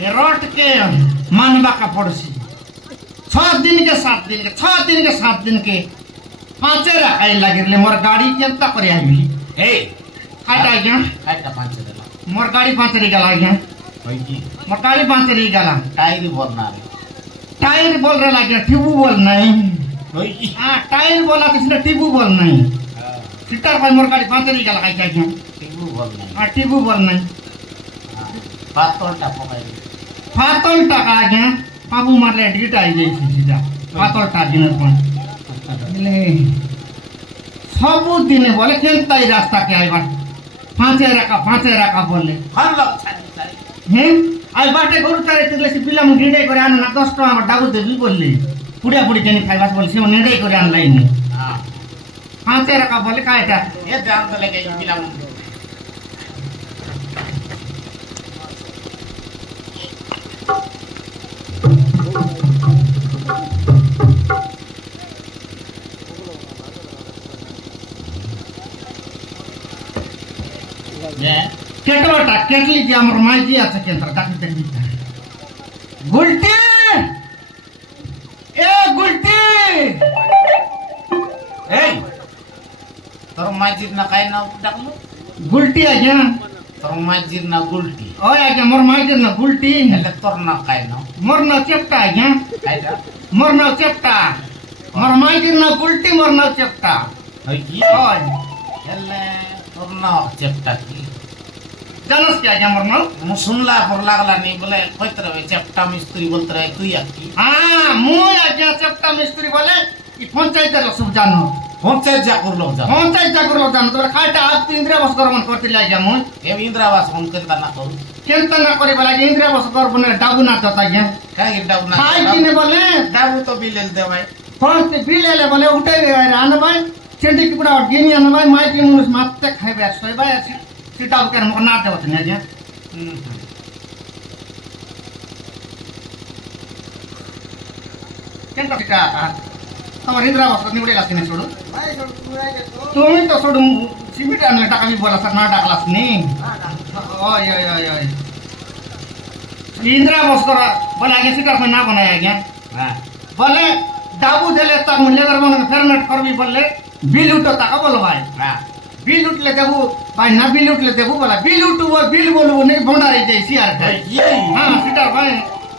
रट के मानवा का पड़ोसी 6 दिन के 7 दिन के 6 दिन के 7 दिन के पांचे रखाई लगे मोर गाड़ी केंता करे आइली ए खाटा आज्ञा काटा पांच देला मोर गाड़ी पांचरी गला आज्ञा होई की मोर गाड़ी पांचरी गला टायर बोलना रे टायर बोल रहा लागे टिबू बोल नहीं होई की हां टायर बोला किसने टिबू बोल नहीं सीटर भाई मोर गाड़ी पांचरी गला आज्ञा टिबू बोलना हां टिबू बोल नहीं पातोटा पकाई फातल टाका आज्ञा बाबू मारले डिट आई जाई सीधा फातल टा दिन पण ले सब दिन बोले केंता ही रास्ता के आइबा पांचे रका बोले हर लोग छाड़ी हैं आई बाटे गरु चारे तिले से पिला मु डिडे करे आन ना 10 टका हम डाबू देबी बोलली पुडिया पुडी केनी खाइबास बोले से निडे करे आन लाइन हां पांचे रका बोले कायटा ये जान तो लेके पिला केटवाटा केटली जी हमर माई जी আছে केंद्र डाकी देखी गुलटी ए गुलटी ए तोर मस्जिद ना काय ना डाकलो गुलटी आज्ञा तोर मस्जिद ना गुलटी ओय आज्ञा मोर माई जी ना गुलटी એટલે तोर ना काय ना मोर ना चेप्टा आज्ञा कायदा मोर ना चेप्टा मोर माई जी ना गुलटी मोर ना चेप्टा होई की ओय એટલે तोर ना चेप्टा की जानस क्या आज्ञा मोर ना मु सुनला पर लागला नहीं बोले कोई तरह चेप्टा मिस्त्री बोलते रहे तू याकी हां मु आज्ञा चेप्टा मिस्त्री बोले ई पंचायत लो सब जानो पंचायत जाकुर लोग जा पंचायत जाकुर लो जानो तो खाटा आज इंदिरा बस करमन करते आज्ञा मु ए इंदिरावास फोन करता ना करू केंता ना करे बोला इंदिरा बस कर बने डाबू ना तता आज्ञा काय डाबू ना खाई किने बोले डाबू तो बिल दे भाई फोन से बिल ले बोले उठे आन भाई चेंडी कुड़ा गिनी आन भाई माई की मुस माते खाइबे सोइबा सीटा के हमको ना देवत ने आज्ञा केंता टिका तमर इंदिरा बस निवडेला किने सोडू तुम्ही तो सोडू सिमिट आणले टाका मी बोला सर ना टाकलास नी ओय ओय ओय ओय इंदिरा बस करा बोला आगे सीटा में ना बनाया आज्ञा हां बोले डाबू देले तक मुल्ले कर मन फेरनेट करबी बोले बिल उठो तक बोल भाई हां बिल उठले देबू भाई ना बिल उठले देबू बोला बिल उठू वो बिल बोलू नहीं भंडा रही जाई सियार हां सीटा भाई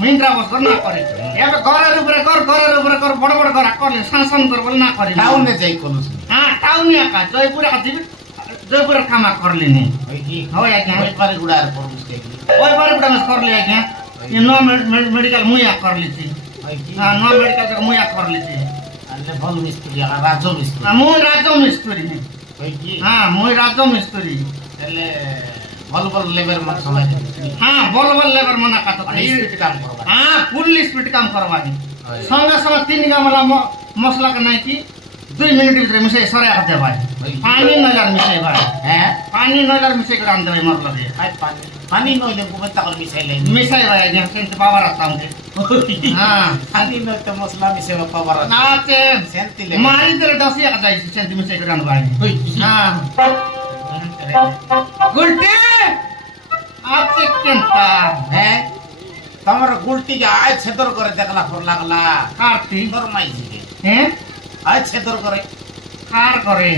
महिंद्रा बस करना करे एबे घर ऊपर कर बड़ बड़ घर करले शासन कर बोल ना करे टाउन ने जाई कोन हां टाउन या का जयपुर का जयपुर कामा करले नहीं होई की हो आज्ञा होई पर गुडार पर मुस्के ओय बार गुडा में करले आज्ञा ये नो मेडिकल मुया करली थी होई की हां नो मेडिकल का मुया करली थी अल्ले भल मिस्त्री राजो मिस्त्री मु राजो मिस्त्री होई की हां मु राजो मिस्त्री એટલે ભલ લેબર માં સમય हां बोल लेबर मना का तो स्पीड काम करबा हां फुल स्पीड काम करवानी संगे संगे 3 गामला मसला का नहीं की 2 मिनट भीतर मिसे सरे आ दे भाई पानी नजर मिसे भाई हैं पानी नजर मिसे कर अंदर मतलब है काय पानी नो ले को तकल मिसाइले मिसे भाई जन सेंट पावर आता हूं हां पानी नो तो मसला मिसे पावर नाचे सेंटी ले मारी तेरे दसिया का जाई सेंट मिसे कर भाई हां गुलटी आपसे केंता है तमर गुलटी के आज छेदर करे देखला पर लागला कार्ती तोर माई जी के हैं आज छेदर करे कार करे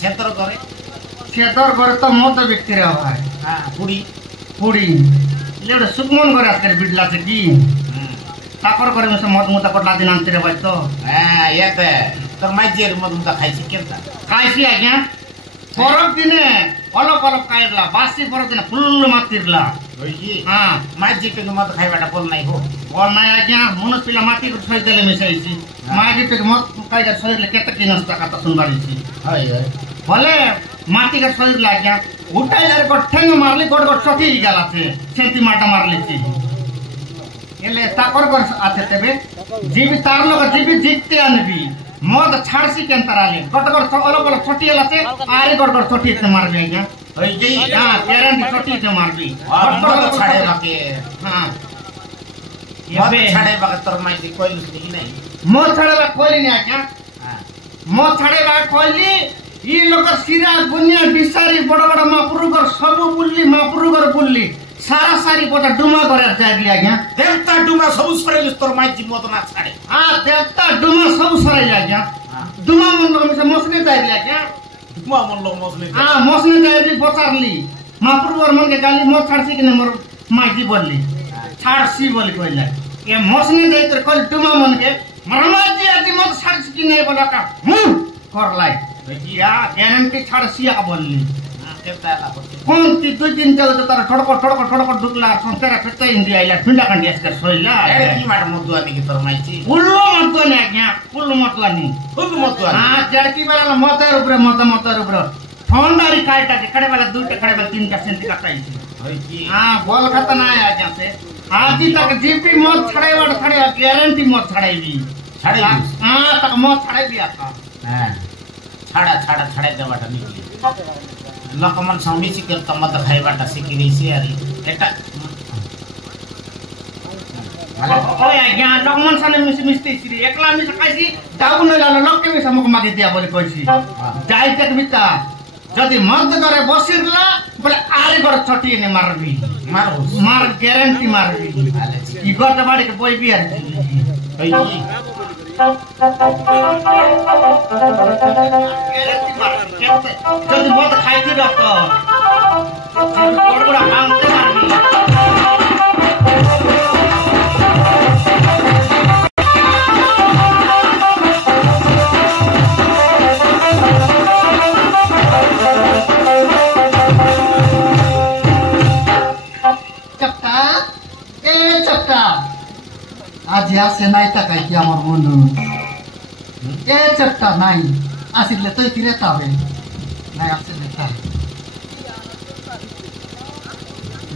छेदर करे छेदर करे तो मत व्यक्ति रे भाई हां पुड़ी लेड सुकमन करे आजकल बिडला से की ताकर करे में से मत मुता पटला दिन अंत रे भाई तो हां ये ते तोर माई जी रे मत मुता खाई केंता खाइसी आज्ञा परब दिने अलग अलग कायला बासी परब दिने फुल मातिरला होई की हां माई जी के मत खाइबाटा बोल नहीं हो बोल नहीं आज्ञा मनुष्य पिला माटी को छोड़ देले मिसाइसी माई जी पे मत कायदा शरीर ले केत की नस्ता का तो सुनबारी छी हाय हाय भले माटी का शरीर ला गया उठाई ले को ठेंग मारली गोड़ गोड़ चटी गला थे सेंटी माटा मारली छी एले ताकर कर आते तबे जीवी तार लोग जीवी जीतते अनबी मद छाड़सी के अंतराले गटगड़ अलग अलग छोटी लाते आरे गड़गड़ छोटी से मार भी आज्ञा होई की हां पेरेंट छोटी से मार भी मत छाड़े बाके हां मत छाड़े बाके तोर माई जी कोई नहीं मो छाड़ेला कोई नहीं आज्ञा हां मो छाड़ेला कोई ई लोग सिरा बुनिया बिसारी बड़ बड़ मापुरुगर सब बुल्ली मापुरुगर बुल्ली सारा सारी बोटा डुमा करे जाइली आज्ञा देवता डुमा सब सरेलिस तोर माइजी मत ना छाड़े देवता डुमा सब सराइली आज्ञा डुमा मन से मसने जाइली आज्ञा डुमा मन लोग मसले मसने जाइली बचारली महापुर मन के गाली मत छाड़सी कि मोर माइजी बोलली छाड़सी बोली कहला ये मसने जाई तो कल डुमा मन के मरमाजी आदि मत छाड़सी कि नहीं बोला का करलाई या गारंटी छाड़सी आ बोलली कौन ती 2 दिन जाऊ तो तारा ठड़को ढुकला तेरा फिरता हिंदी आइला फिंडा कंडी आजकल सोइला अरे की माट मधुआ नहीं तोर माइची उल्लो मत ने आज्ञा उल्लो मतला नहीं खुद मधुआ हां जड़की वाला मतर ऊपर ठंडारी काटा के खड़े वाला 2 खड़े वाला 3 का सेंटी काटाई थी की हां बोल खत ना है आज्ञा से आज तक जीपी मत छड़े गारंटी मत छड़ाईबी छड़े हां तक मत छड़ाईबी आता हां छाड़ा दे बाटा निकली लकमन समिति के तमत खाइबाटा सिकी रहिसे अरे एटा ओए आज्ञा लकमन सने मिस्ती श्री एकला मिस कासी दाउ न लालो लक्के मिस हमको मागी दिया बोले कहसी जाई तक बिता जदी मत करे बसिरला बोले आरे कर छटी ने मारबी मार गारंटी मारबी ई गट बाड़ी के बोई बियार जल्दी मत खाइती डॉक्टर बड़ा मांगते मारबी आज आसे नाही टाकाय की আমার মন এ চট্টা নাই আসিলে তুই কিরে তাবে নাই আসে নেতা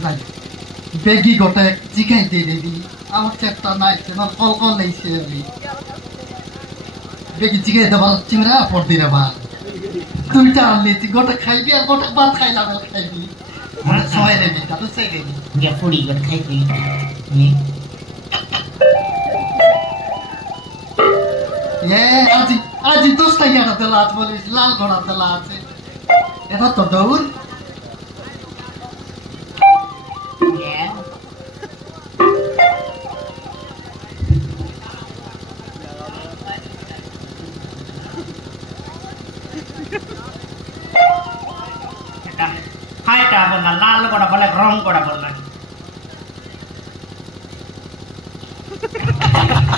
নাই বেগি গোটা জিগাই দে দেবি আমার চট্টা নাই তোমার কল লাইছে আমি বেগি জিগাই দেবা চিমরা পড় দিরা বা তুই চাললি তুই গোটা খাইবি আর গোটা ভাত খাইলা বেল খাইবি মানে সবাই রে দিতা তো সেই গেলি ये पूरी गट खाइबी আজি 10টা ইয়াটা তেলা আছে বলিস লাল ঘোড়া তেলা আছে এটা তো দৌড় खाइटा बोलना लाल गोड़ा बोले रंग गोड़ा बोलना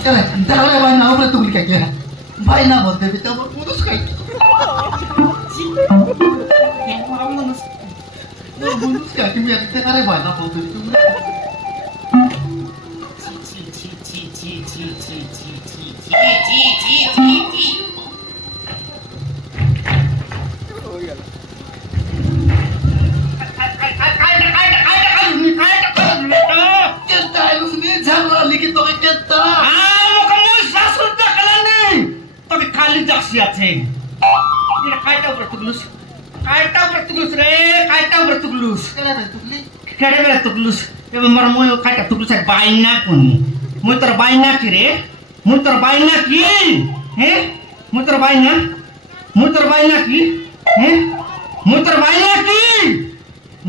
अरे दाले भाई ना ऊपर तुम क्या कह भाई ना बोलते भी तब मुझे उसका क्या कि मैं इतने अरे भाई ना बोलते भी तुम আছে এটা কাইটা উপরে তুগলুস রে কাইটা উপরে তুগলুস কেড়ে বেলা তুগলুস এবার মর মই কাইটা তুগলুস বাইনা কোনি মই তোর বাইনা কি রে মই তোর বাইনা কি হ্যাঁ মই তোর বাইনা কি হ্যাঁ মই তোর বাইনা কি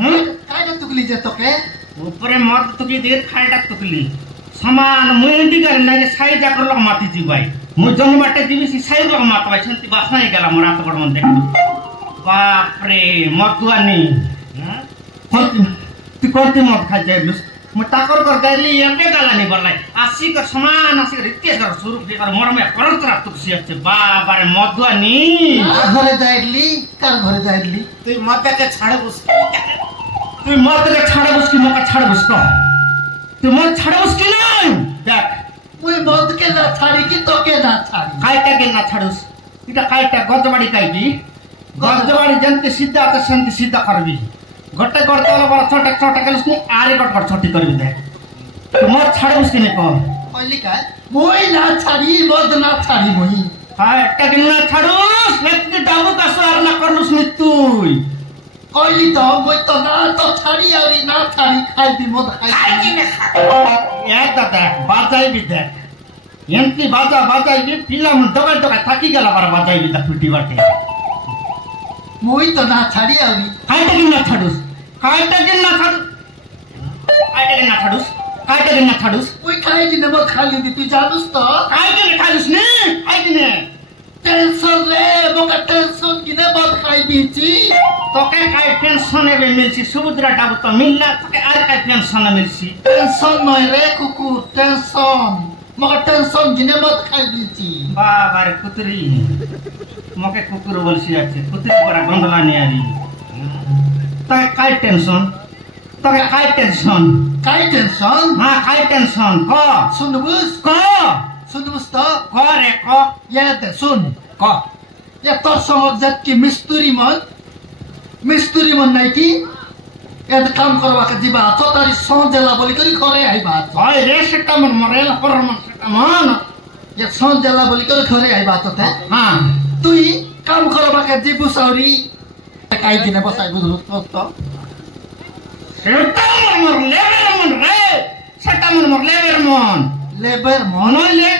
হ্যাঁ কাইটা তুগলি যে তোকে উপরে মত তুগলি দিয়ে কাইটা তুগলি समान मुंडी कर नाही साई जाकर लोक माती जीवाय मु जन बाटे जीवी सी साई लोक मातवाय छंती बासना गेला मोर हात पड मन देख बाप रे मतवानी तू कोणती मत खाय जायलुस मु टाकर कर गायली एके गाला नि बरलाय आसी कर समान आसी कर इत्ते कर स्वरूप दे कर मोर में करतरा तुसी আছে बाप रे मतवानी घरे जायली कार घरे जायली তুই মতে কে ছাড়ে বস তুই মতে কে ছাড়ে বস কি মকা ছাড়ে বস ক তুই মত ছাড়ে বস কি নাই দেখ ওই মদ কে না ছাড়ি কি তোকে না ছাড়ি কাইটা কে না ছাড়ুস এটা কাইটা গজবাড়ি কাইবি গজবাড়ি জনতে সিদ্ধা তো শান্তি সিদ্ধা করবি গটে করতে হলে বড় ছোট ছোট গেলস নি আরে গট গট ছটি করবি দেখ তুই মত ছাড়ুস কি নে কো কইলি কাই মই না ছাড়ি মদ না ছাড়ি মই হ্যাঁ একটা দিন না ছাড়ুস একটি ডাবু কাছ আর না করলুস নি তুই কইলি তো মই তো না তো ছাড়ি আরি না ছাড়ি খাইবি মদ খাইবি এক দাদা বাজাইবি দেখ এমতি বাজাইবি পিলাম ডগাই ডগাই থাকি গেল আবার বাজাইবি তা ফুটি বাটে মই তো না ছাড়ি আরি কাইটা কি না ছাড়ুস काटेले ना छाडुस काटेले ना छाडुस कोही खाइदिने म खाली दि तुई जानुस् त काटेले खाडुस ने काटिने टेन्सन रे म का टेन्सन किने मत खाइदिछि তোকে কাই টেনশন এবে মিলছি সমুদ্র ডাবু তো মিললা তোকে আর কাই টেনশন মিলছি टेन्सन नय रे कुकुर टेन्सन म का टेन्सन किने मत खाइदिछि বাবারে কুতুরি মকে কুকুর বলছি আছে কুতুরি পরা গন্ধলা নিয়ারি তোকে কাই টেনশন काई टेन्सन হ্যাঁ কাই टेन्सन ক सुन्नुस् ক त ক রে ক या त सुन क या तसँग जति मिस्त्री मन नाइ कि या त काम करवा के जीवा छ तारी सौजेला बोली करी खरे आइ बात হয় রে সেটা মন মরেলা পরমন সেটা মন या सौजेला बोली करी खरे आइ बात थे হ্যাঁ तुई काम करवा के जीबु सौरी काई दिने बसाइ बुझु त সেটা মন লেবের মন রে সেটা মন লেবের মন लेबर मन মনলে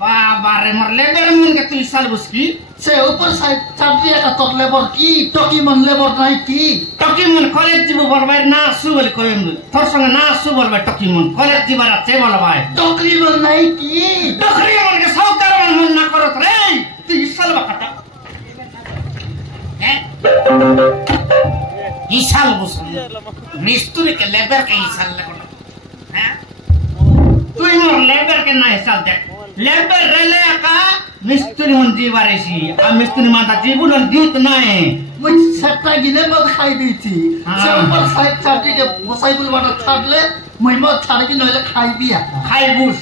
বাবারে মর লেবের মন কে তুই সাল বুসকি से ऊपर साइड चाटिया का तोर लेबर की टकी मन लेबर नाइ की টকি মন কলেজ দিব বলবাই না আসু বলে কইম তোর সঙ্গে না আসু বলবাই টকি মন কলেজ দিবার আছে বলবাই टकी मन नाइ की টকরি মন কে সৌকার মন না করত রে তুই সাল বাকাটা ইসাল বুঝুন মিস্ত্রি কে লেবার কে ইসাল লাগো হ্যাঁ তুই মোর লেবার কে না সাল দেখ লেবার রেলে का মিস্ত্রি মন জীবারেছি আর মিস্ত্রি মাতা জীবন দিত নাই मुझ सट्टा गिने मत खाइ दिछि से ऊपर साइड चाटी के बसाइ बुल बाटा छाडले मै मत छाड कि नले खाइ बिया খাই বুঝ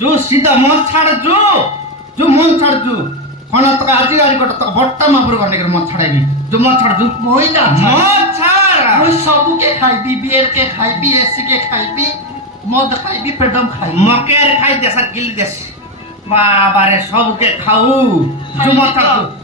जो सीधा मन छाड़ जो मन छाड़ जो कोना तो आजी गाड़ी कट तो बट्टा मापुर करने के मन छाड़ेगी जो मन छाड़ जो मोइ ना मन छाड़ मुझ सबु के खाइ बि बियर के खाइ बि एसी के खाइ बि मद खाइ बि पेडम खाइ मकेर खाई देसा गिल देस बाबारे सबके खाऊ जो मन छाड़